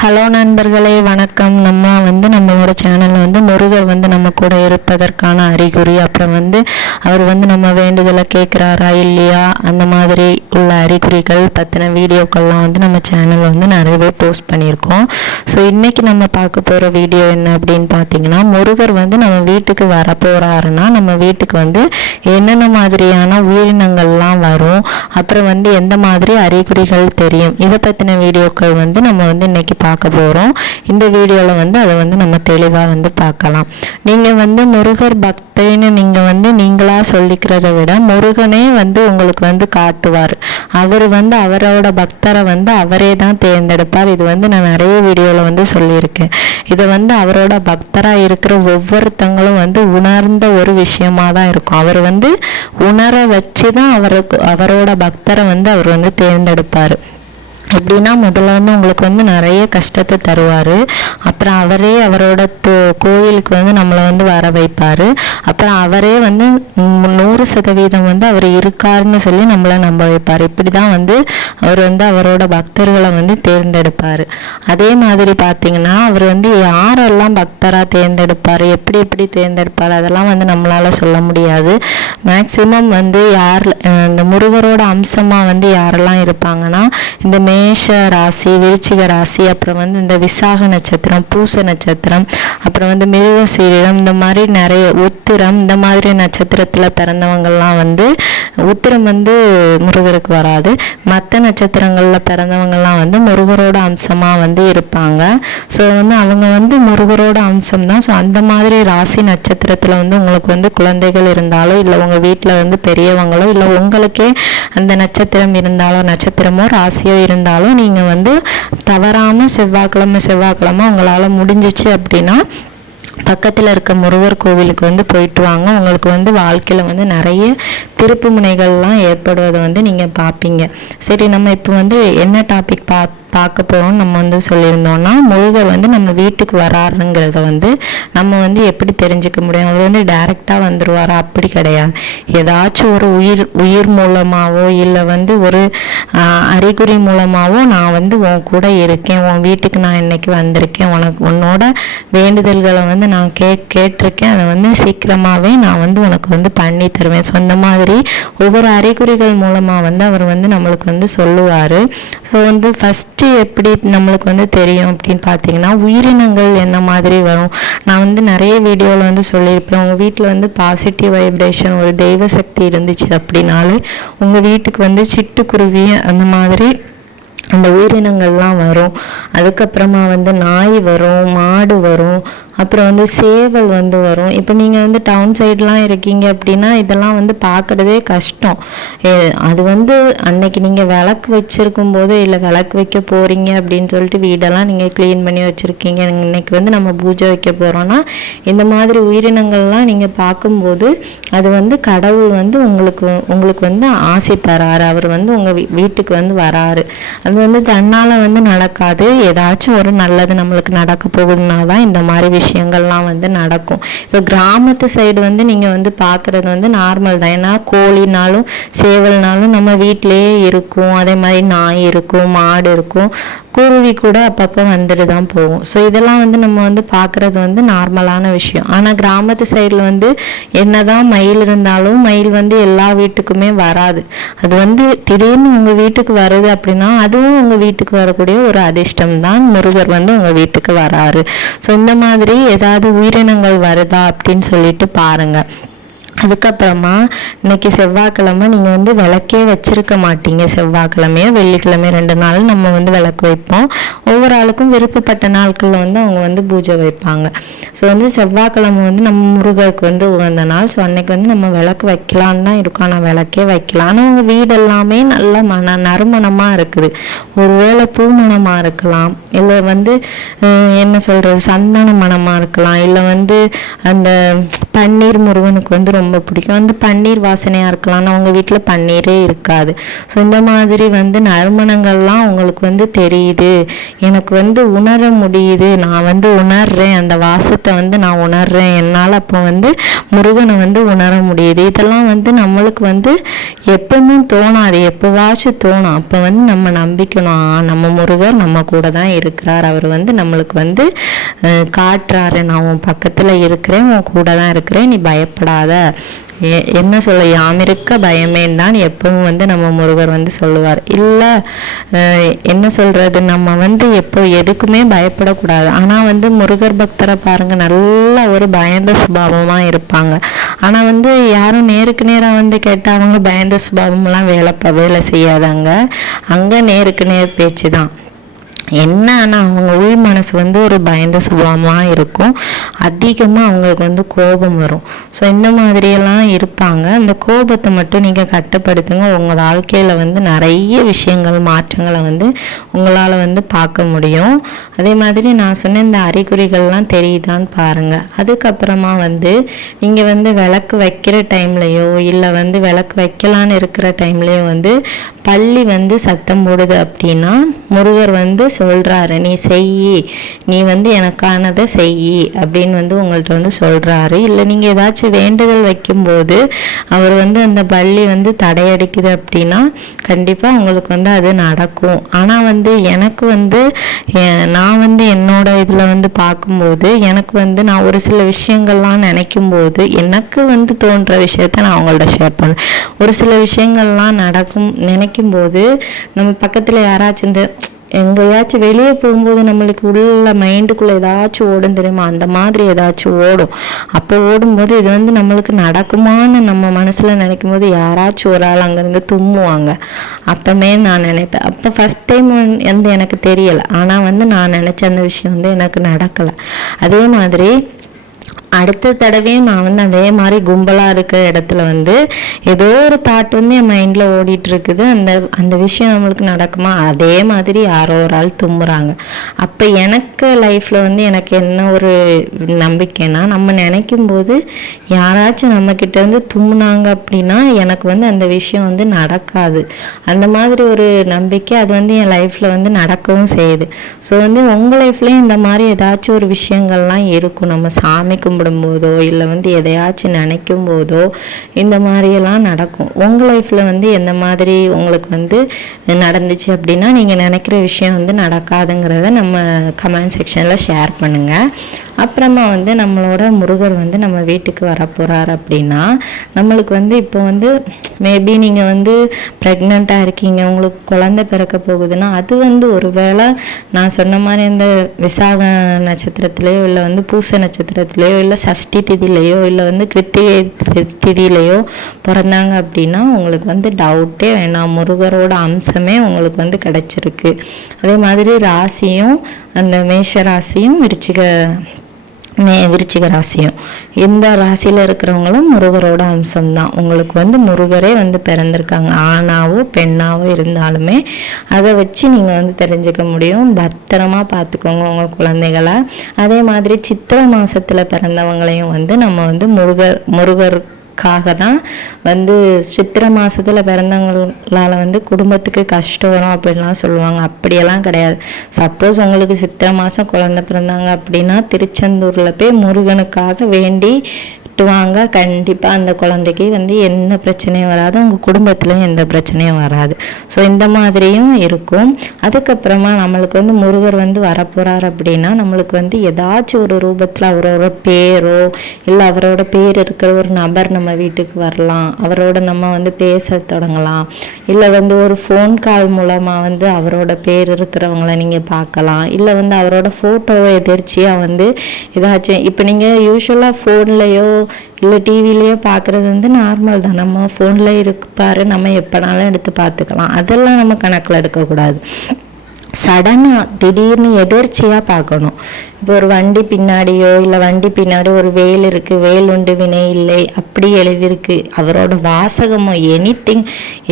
Hello நண்பர்களே, வணக்கம். நம்மளோட சேனலில் முருகர் நம்ம கூட இருப்பதற்கான அறிகுறி, அப்புறம் அவர் நம்ம வேண்டுதலை கேட்குறாரா இல்லையா, அந்த மாதிரி உள்ள அறிகுறிகள் பற்றின வீடியோக்கள்லாம் நம்ம சேனலில் நிறையவே போஸ்ட் பண்ணியிருக்கோம். ஸோ இன்றைக்கி நம்ம பார்க்க போகிற வீடியோ என்ன அப்படின்னு பார்த்தீங்கன்னா, முருகர் நம்ம வீட்டுக்கு வர போகிறாருன்னா நம்ம வீட்டுக்கு என்னென்ன மாதிரியான உயிரினங்கள்லாம் வரும், அப்புறம் எந்த மாதிரி அறிகுறிகள் தெரியும், இதை பற்றின வீடியோக்கள் நம்ம இன்னைக்கு பார்க்க போகிறோம். இந்த வீடியோவில் அதை நம்ம தெளிவாக பார்க்கலாம். நீங்கள் முருகர் பக்தன்னு நீங்கள் நீங்களாக சொல்லிக்கிறத விட முருகனே உங்களுக்கு காட்டுவார். அவர் அவரோட பக்தரை அவரே தான் தேர்ந்தெடுப்பார். இது நான் நிறைய வீடியோவில் சொல்லியிருக்கேன். இதை அவரோட பக்தராக இருக்கிற ஒவ்வொருத்தங்களும் உணர்ந்த ஒரு விஷயமாக தான் இருக்கும். அவர் உணர வச்சு தான் அவரோட பக்தரை அவர் தேர்ந்தெடுப்பார். எப்படின்னா, முதல்ல உங்களுக்கு நிறைய கஷ்டத்தை தருவார். அப்புறம் அவரே அவரோட கோயிலுக்கு நம்மளை வர வைப்பார். அப்புறம் அவரே 100% அவர் இருக்காருன்னு சொல்லி நம்மளை நம்ப வைப்பார். இப்படி தான் அவர் அவரோட பக்தர்களை தேர்ந்தெடுப்பார். அதே மாதிரி பார்த்திங்கன்னா, அவர் யாரெல்லாம் பக்தராக தேர்ந்தெடுப்பார், எப்படி தேர்ந்தெடுப்பார், அதெல்லாம் நம்மளால் சொல்ல முடியாது. மேக்சிமம் யார் இந்த முருகரோட அம்சமாக யாரெல்லாம் இருப்பாங்கன்னா, இந்த மேஷ ராசி, விருச்சிக ராசி, அப்புறம் இந்த விசாக நட்சத்திரம், பூச நட்சத்திரம், அப்புறம் மிருகசீரிடம், இந்த மாதிரி நிறைய உத்திரம், இந்த மாதிரி நட்சத்திரத்தில் பிறந்தவங்கள்லாம் உத்திரம் முருகருக்கு வராது. மற்ற நட்சத்திரங்களில் பிறந்தவங்கள்லாம் முருகரோட அம்சமாக இருப்பாங்க. ஸோ அவங்க முருகரோட அம்சம் தான். ஸோ அந்த மாதிரி ராசி நட்சத்திரத்தில் உங்களுக்கு குழந்தைகள் இருந்தாலோ, இல்லை உங்கள் வீட்டில் பெரியவங்களோ, இல்லை உங்களுக்கே அந்த நட்சத்திரம் இருந்தாலோ, நட்சத்திரமோ ராசியோ இருந்தாலும் நீங்கள் தவறாமல் செவ்வாய்க்கிழமை உங்களால் முடிஞ்சிச்சு அப்படின்னா பக்கத்தில் இருக்க முருகர் கோவிலுக்கு போயிட்டு வாங்க. உங்களுக்கு வாழ்க்கையில் நிறைய திருப்பு முனைகள்லாம் ஏற்படுவதை நீங்கள் பார்ப்பீங்க. சரி, நம்ம இப்போ என்ன டாபிக் பார்க்க போகிறோம் நம்ம சொல்லியிருந்தோம்னா, முருகர் நம்ம வீட்டுக்கு வராருங்கிறத நம்ம எப்படி தெரிஞ்சுக்க முடியும். அவர் டைரெக்டாக வந்துடுவாரா? அப்படி கிடையாது. ஏதாச்சும் ஒரு உயிர் மூலமாகவோ, இல்லை ஒரு அறிகுறி மூலமாகவோ நான் உன் கூட இருக்கேன், உன் வீட்டுக்கு நான் இன்னைக்கு வந்திருக்கேன், உன்னோட வேண்டுதல்களை நான் கேட்டிருக்கேன், அதை சீக்கிரமாகவே நான் உனக்கு பண்ணி தருவேன். ஸோ அந்த மாதிரி ஒவ்வொரு அறிகுறிகள் மூலமாக அவர் நம்மளுக்கு சொல்லுவார். ஸோ ஃபஸ்ட்டு எப்படி நம்மளுக்கு தெரியும் அப்படின்னு பார்த்தீங்கன்னா, உயிரினங்கள் என்ன மாதிரி வரும். நான் நிறைய வீடியோவில் சொல்லியிருப்பேன். உங்கள் வீட்டில் பாசிட்டிவ் வைப்ரேஷன், ஒரு தெய்வ சக்தி இருந்துச்சு அப்படின்னாலே உங்கள் வீட்டுக்கு சிட்டுக்குருவி அந்த மாதிரி அந்த உயிரினங்கள்லாம் வரும். அதுக்கப்புறமா நாய் வரும், மாடு வரும், அப்புறம் சேவல் வரும். இப்போ நீங்கள் டவுன் சைட்லாம் இருக்கீங்க அப்படின்னா இதெல்லாம் பார்க்குறதே கஷ்டம். அது அன்னைக்கு நீங்கள் விளக்கு வச்சுருக்கும் போது, இல்லை விளக்கு வைக்க போகிறீங்க அப்படின்னு சொல்லிட்டு வீடெல்லாம் நீங்கள் க்ளீன் பண்ணி வச்சுருக்கீங்க, இன்னைக்கு நம்ம பூஜை வைக்க போகிறோன்னா இந்த மாதிரி உயிரினங்கள்லாம் நீங்கள் பார்க்கும்போது அது கடவுள் உங்களுக்கு ஆசை தராரு. அவர் உங்கள் வீட்டுக்கு வராரு. அது தன்னால் நடக்காது. ஏதாச்சும் ஒரு நல்லது நம்மளுக்கு நடக்க போகுதுன்னா தான் இந்த மாதிரி விஷயங்கள்லாம் நடக்கும். இப்போ கிராமத்து சைடு நீங்கள் பார்க்குறது நார்மல் தான். ஏன்னா கோழினாலும் சேவல்னாலும் நம்ம வீட்டிலேயே இருக்கும். அதே மாதிரி நாய் இருக்கும், மாடு இருக்கும், குருவி கூட அப்பப்போ வந்துட்டு தான் போகும். ஸோ இதெல்லாம் நம்ம பார்க்குறது நார்மலான விஷயம். ஆனால் கிராமத்து சைடில் என்னதான் மயில் இருந்தாலும் மயில் எல்லா வீட்டுக்குமே வராது. அது திடீர்னு உங்கள் வீட்டுக்கு வருது அப்படின்னா அதுவும் உங்கள் வீட்டுக்கு வரக்கூடிய ஒரு அதிர்ஷ்டம் தான். முருகர் உங்கள் வீட்டுக்கு வராரு. ஸோ இந்த மாதிரி ஏதாவது உயிரினங்கள் வருதா அப்படின்னு சொல்லிட்டு பாருங்கள். அதுக்கப்புறமா இன்னைக்கு செவ்வாய்க்கிழமை நீங்கள் விளக்கே வச்சிருக்க மாட்டீங்க. செவ்வாய்க்கிழமையோ வெள்ளிக்கிழமையோ 2 நாள் நம்ம விளக்கு வைப்போம். ஒவ்வொரு ஆளுக்கும் விருப்பப்பட்ட நாட்களில் அவங்க பூஜை வைப்பாங்க. ஸோ செவ்வாய்க்கிழமை நம்ம முருகருக்கு உகந்த நாள். ஸோ அன்னைக்கு நம்ம விளக்கு வைக்கலான்னு தான் இருக்கும். ஆனால் விளக்கே வைக்கலாம். ஆனால் உங்கள் வீடு எல்லாமே நல்ல நறுமணமாக இருக்குது. ஒருவேளை பூ மணமாக இருக்கலாம், இல்லை என்ன சொல்கிறது சந்தன மணமாக இருக்கலாம், இல்லை அந்த பன்னீர் முருகனுக்கு ரொம்ப ரொம்ப பிடிக்கும். வந்து பன்னீர் வாசனையாக இருக்கலாம், ஆனால் அவங்க வீட்டில் பன்னீரே இருக்காது. ஸோ இந்த மாதிரி வந்து நறுமணங்கள்லாம் உங்களுக்கு வந்து தெரியுது, எனக்கு வந்து உணர முடியுது, நான் வந்து உணர்றேன், அந்த வாசத்தை வந்து நான் உணர்றேன், என்னால் அப்போ வந்து முருகனை வந்து உணர முடியுது. இதெல்லாம் வந்து நம்மளுக்கு வந்து எப்பவும் தோணாது, எப்போவாச்சும் தோணும். அப்போ வந்து நம்ம நம்பிக்கணும், நம்ம முருகர் நம்ம கூட தான் இருக்கிறார், அவர் வந்து நம்மளுக்கு வந்து காட்டுறாரு, நான் உன் பக்கத்தில் இருக்கிறேன், உன் கூட தான் இருக்கிறேன், நீ பயப்படாத, என்ன சொல்ல, யாமிருக்க பயமேன் தான் எப்பவும் வந்து நம்ம முருகர் வந்து சொல்லுவார். இல்லை என்ன சொல்கிறது, நம்ம வந்து எப்போ எதுக்குமே பயப்படக்கூடாது. ஆனால் வந்து முருகர் பக்தரை பாருங்கள், நல்ல ஒரு பயந்த சுபாவமாக இருப்பாங்க. ஆனால் வந்து யாரும் நேருக்கு நேராக வந்து கேட்டால் அவங்க பயந்த சுபாவம்லாம் வேலை செய்யாதாங்க. அங்கே நேருக்கு நேர் பேச்சு தான். என்னன்னா அவங்க உள் மனசு வந்து ஒரு பயந்த சுபாவமாக இருக்கும், அதிகமாக அவங்களுக்கு வந்து கோபம் வரும். ஸோ இந்த மாதிரியெல்லாம் இருப்பாங்க. அந்த கோபத்தை மட்டும் நீங்கள் கட்டுப்படுத்துங்க, உங்கள் வாழ்க்கையில் வந்து நிறைய விஷயங்கள் மாற்றங்களை வந்து உங்களால் வந்து பார்க்க முடியும். அதே மாதிரி நான் சொன்ன இந்த அறிகுறிகள்லாம் தெரியுதான்னு பாருங்கள். அதுக்கப்புறமா வந்து நீங்கள் வந்து விளக்கு வைக்கிற டைம்லையோ இல்லை வந்து விளக்கு வைக்கலான்னு இருக்கிற டைம்லையோ வந்து பள்ளி வந்து சத்தம் போடுது அப்படின்னா முருகர் வந்து சொல்கிறாரு, நீ செய், நீ வந்து எனக்கானதை செய் அப்படின்னு வந்து உங்கள்கிட்ட வந்து சொல்கிறாரு. இல்லை நீங்கள் ஏதாச்சும் வேண்டுதல் வைக்கும்போது அவர் வந்து அந்த பள்ளி வந்து தடையடிக்குது அப்படின்னா கண்டிப்பாக உங்களுக்கு வந்து அது நடக்கும். ஆனால் வந்து எனக்கு வந்து நான் வந்து என்னோட இதில் வந்து பார்க்கும்போது எனக்கு வந்து நான் ஒரு சில விஷயங்கள்லாம் நினைக்கும் போது எனக்கு வந்து தோன்ற விஷயத்த நான் அவங்கள்ட்ட ஷேர் பண்ணுவேன். ஒரு சில விஷயங்கள்லாம் நினைக்கும் போது நம்ம பக்கத்தில் யாராச்சும் இந்த எங்கேயாச்சும் வெளியே போகும்போது நம்மளுக்கு உள்ள மைண்டுக்குள்ளே ஏதாச்சும் ஓடும் தெரியுமா, அந்த மாதிரி ஏதாச்சும் ஓடும். அப்போ ஓடும்போது இது வந்து நம்மளுக்கு நடக்குமான்னு நம்ம மனசில் நினைக்கும் போது யாராச்சும் ஒரு ஆள் அங்கேருந்து தும்முவாங்க. அப்போமே நான் நினைப்பேன், அப்போ ஃபஸ்ட் டைம் வந்து எனக்கு தெரியலை, ஆனால் வந்து நான் நினச்ச அந்த விஷயம் வந்து எனக்கு நடக்கலை. அதே மாதிரி அடுத்த தடவையும் நான் வந்து அதே மாதிரி கும்பலாக இருக்கிற இடத்துல வந்து ஏதோ ஒரு தாட் வந்து என் மைண்டில் ஓடிட்டுருக்குது, அந்த விஷயம் நம்மளுக்கு நடக்குமா, அதே மாதிரி யாரோ ஒரு ஆள் தும்புறாங்க. அப்போ எனக்கு லைஃப்பில் வந்து எனக்கு என்ன ஒரு நம்பிக்கைன்னா, நம்ம நினைக்கும் போது யாராச்சும் நம்மக்கிட்டேருந்து தும்புனாங்க அப்படின்னா எனக்கு வந்து அந்த விஷயம் வந்து நடக்காது. அந்த மாதிரி ஒரு நம்பிக்கை அது வந்து என் லைஃப்பில் வந்து நடக்கவும் செய்யுது. ஸோ வந்து உங்கள் லைஃப்லேயும் இந்த மாதிரி ஏதாச்சும் ஒரு விஷயங்கள்லாம் இருக்கும். நம்ம சாமி கும்பிடும்போதோ இல்லை வந்து எதையாச்சும் நினைக்கும் போதோ இந்த மாதிரியெல்லாம் நடக்கும். உங்கள் லைஃப்பில் வந்து எந்த மாதிரி உங்களுக்கு வந்து நடந்துச்சு அப்படின்னா நீங்கள் நினைக்கிற விஷயம் வந்து நடக்காதுங்கிறத நம்ம கமெண்ட் செக்ஷனில் ஷேர் பண்ணுங்கள். அப்புறமா வந்து நம்மளோட முருகர் வந்து நம்ம வீட்டுக்கு வரப்போகிறார் அப்படின்னா நம்மளுக்கு வந்து இப்போ வந்து மேபி நீங்கள் வந்து ப்ரெக்னெண்ட்டாக இருக்கீங்க, உங்களுக்கு குழந்தை பிறக்க போகுதுன்னா அது வந்து ஒரு வேளை நான் சொன்ன மாதிரி அந்த விசாக நட்சத்திரத்துலேயோ இல்லை வந்து பூச நட்சத்திரத்துலேயோ இல்லை சஷ்டி திதியிலையோ இல்லை வந்து கிருத்திகை திதியிலையோ பிறந்தாங்க அப்படின்னா உங்களுக்கு வந்து டவுட்டே வேணாம், முருகரோட அம்சமே உங்களுக்கு வந்து கிடச்சிருக்கு. அதே மாதிரி ராசியும் அந்த மேஷ ராசியும் விருச்சிக ராசியும் இந்த ராசியில் இருக்கிறவங்களும் முருகரோட அம்சம்தான். உங்களுக்கு வந்து முருகரே வந்து பிறந்திருக்காங்க, ஆணாவோ பெண்ணாவோ இருந்தாலுமே அதை வச்சு நீங்கள் வந்து தெரிஞ்சுக்க முடியும். பத்திரமா பார்த்துக்கோங்க உங்கள் குழந்தைகளை. அதே மாதிரி சித்திரை மாதத்தில் பிறந்தவங்களையும் வந்து நம்ம வந்து முருகர் தான் வந்து சித்திரை மாதத்தில் பிறந்தவங்களால் வந்து குடும்பத்துக்கு கஷ்டம் வரும் அப்படின்லாம் சொல்லுவாங்க. அப்படியெல்லாம் கிடையாது. சப்போஸ் உங்களுக்கு சித்திரை மாதம் குழந்தை பிறந்தாங்க அப்படின்னா திருச்செந்தூரில் போய் முருகனுக்காக வேண்டி வாங்க, கண்டிப்பாக அந்த குழந்தைக்கு வந்து எந்த பிரச்சனையும் வராது, உங்கள் குடும்பத்துலையும் எந்த பிரச்சனையும் வராது. ஸோ இந்த மாதிரியும் இருக்கும். அதுக்கப்புறமா நம்மளுக்கு வந்து முருகர் வந்து வரப்போகிறார் அப்படின்னா நம்மளுக்கு வந்து ஏதாச்சும் ஒரு ரூபத்தில் அவரோட பேரோ இல்லை அவரோட பேர் இருக்கிற ஒரு நபர் நம்ம வீட்டுக்கு வரலாம், அவரோட நம்ம வந்து பேச தொடங்கலாம், இல்லை வந்து ஒரு ஃபோன் கால் மூலமாக வந்து அவரோட பேர் இருக்கிறவங்கள நீங்கள் பார்க்கலாம், இல்லை வந்து அவரோட ஃபோட்டோவை எதிர்ச்சியாக வந்து ஏதாச்சும் இப்போ நீங்கள் யூஸ்வலாக ஃபோன்லேயோ இல்லை டிவிலேயோ பார்க்குறது வந்து நார்மல் தான். நம்ம ஃபோனில் இருப்பார், நம்ம எப்போனாலும் எடுத்து பார்த்துக்கலாம், அதெல்லாம் நம்ம கணக்கில் எடுக்கக்கூடாது. சடனாக திடீர்னு எதேர்ச்சியாக பார்க்கணும். இப்போ ஒரு வண்டி பின்னாடியோ இல்லை வண்டி பின்னாடி ஒரு வேல் இருக்குது, வேல் உண்டு வினை இல்லை அப்படி எழுதியிருக்கு, அவரோட வாசகமோ எனிதிங்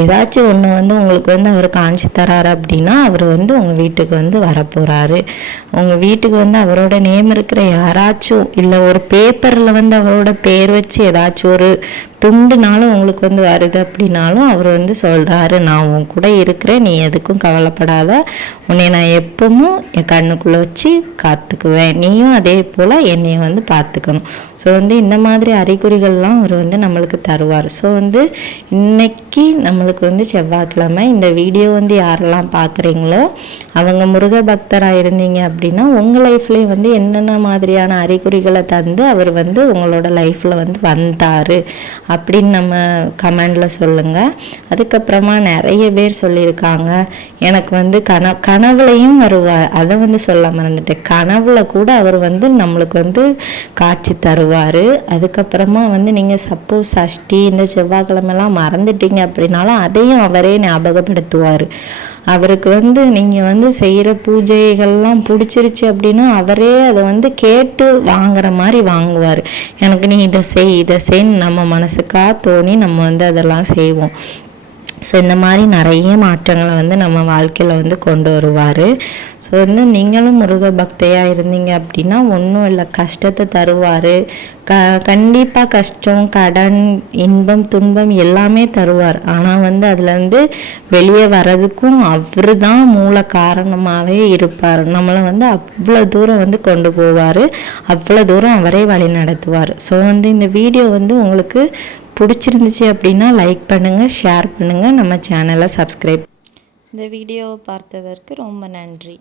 ஏதாச்சும் ஒன்று வந்து உங்களுக்கு வந்து அவர் காமிச்சு தராரு அப்படின்னா அவர் வந்து உங்கள் வீட்டுக்கு வந்து வரப்போகிறாரு. உங்கள் வீட்டுக்கு வந்து அவரோட நேம் இருக்கிற யாராச்சும் இல்லை ஒரு பேப்பரில் வந்து அவரோட பேர் வச்சு ஏதாச்சும் ஒரு துண்டுனாலும் உங்களுக்கு வந்து வருது அப்படின்னாலும் அவர் வந்து சொல்கிறாரு, நான் உன் கூட இருக்கிறேன், நீ எதுக்கும் கவலைப்படாத, உன்னை நான் எப்பவும் என் கண்ணுக்குள்ளே வச்சு காத்துக்குவேன், நீயும் அதே போல் என்னைய வந்து பார்த்துக்கணும். ஸோ வந்து இந்த மாதிரி அறிகுறிகள்லாம் அவர் வந்து நம்மளுக்கு தருவார். ஸோ வந்து இன்னைக்கு நம்மளுக்கு வந்து செவ்வாய்க்கிழமை இந்த வீடியோ வந்து யாரெல்லாம் பார்க்குறீங்களோ அவங்க முருக பக்தராக இருந்தீங்க அப்படின்னா உங்கள் லைஃப்லேயும் வந்து என்னென்ன மாதிரியான அறிகுறிகளை தந்து அவர் வந்து உங்களோட லைஃப்பில் வந்து வந்தார் அப்படின்னு நம்ம கமெண்டில் சொல்லுங்கள். அதுக்கப்புறமா நிறைய பேர் சொல்லியிருக்காங்க எனக்கு வந்து கனவுலையும் வருவார், அதை வந்து சொல்ல மறந்துட்டேன், கனவுல கூட அவர் வந்து நம்மளுக்கு வந்து காட்சி தருவார். அதுக்கப்புறமா வந்து நீங்கள் சப்போஸ் சஷ்டி இந்த செவ்வாய்க்கிழமெல்லாம் மறந்துட்டீங்க அப்படின்னாலும் அதையும் அவரே ஞாபகப்படுத்துவார். அவருக்கு வந்து நீங்கள் வந்து செய்கிற பூஜைகள்லாம் பிடிச்சிருச்சு அப்படின்னா அவரே அதை வந்து கேட்டு வாங்குற மாதிரி வாங்குவார். எனக்கு நீ இதை செய்ன்னு நம்ம மனசுக்காக தோணி நம்ம வந்து அதெல்லாம் செய்வோம். ஸோ இந்த மாதிரி நிறைய மாற்றங்களை வந்து நம்ம வாழ்க்கையில் வந்து கொண்டு வருவார். ஸோ வந்து நீங்களும் முருக பக்தையாக இருந்தீங்க அப்படின்னா ஒன்றும் இல்லை, கஷ்டத்தை தருவார். கண்டிப்பாக கஷ்டம், கடன், இன்பம், துன்பம் எல்லாமே தருவார். ஆனால் வந்து அதுலேருந்து வெளியே வர்றதுக்கும் அவர் தான் மூல காரணமாகவே இருப்பார். நம்மளை வந்து அவ்வளோ தூரம் வந்து கொண்டு போவார், அவ்வளோ தூரம் அவரே வழி நடத்துவார். ஸோ வந்து இந்த வீடியோ வந்து உங்களுக்கு பிடிச்சிருந்துச்சு அப்படின்னா லைக் பண்ணுங்கள், ஷேர் பண்ணுங்கள், நம்ம சேனலை சப்ஸ்கிரைப். இந்த வீடியோவை பார்த்ததற்கு ரொம்ப நன்றி.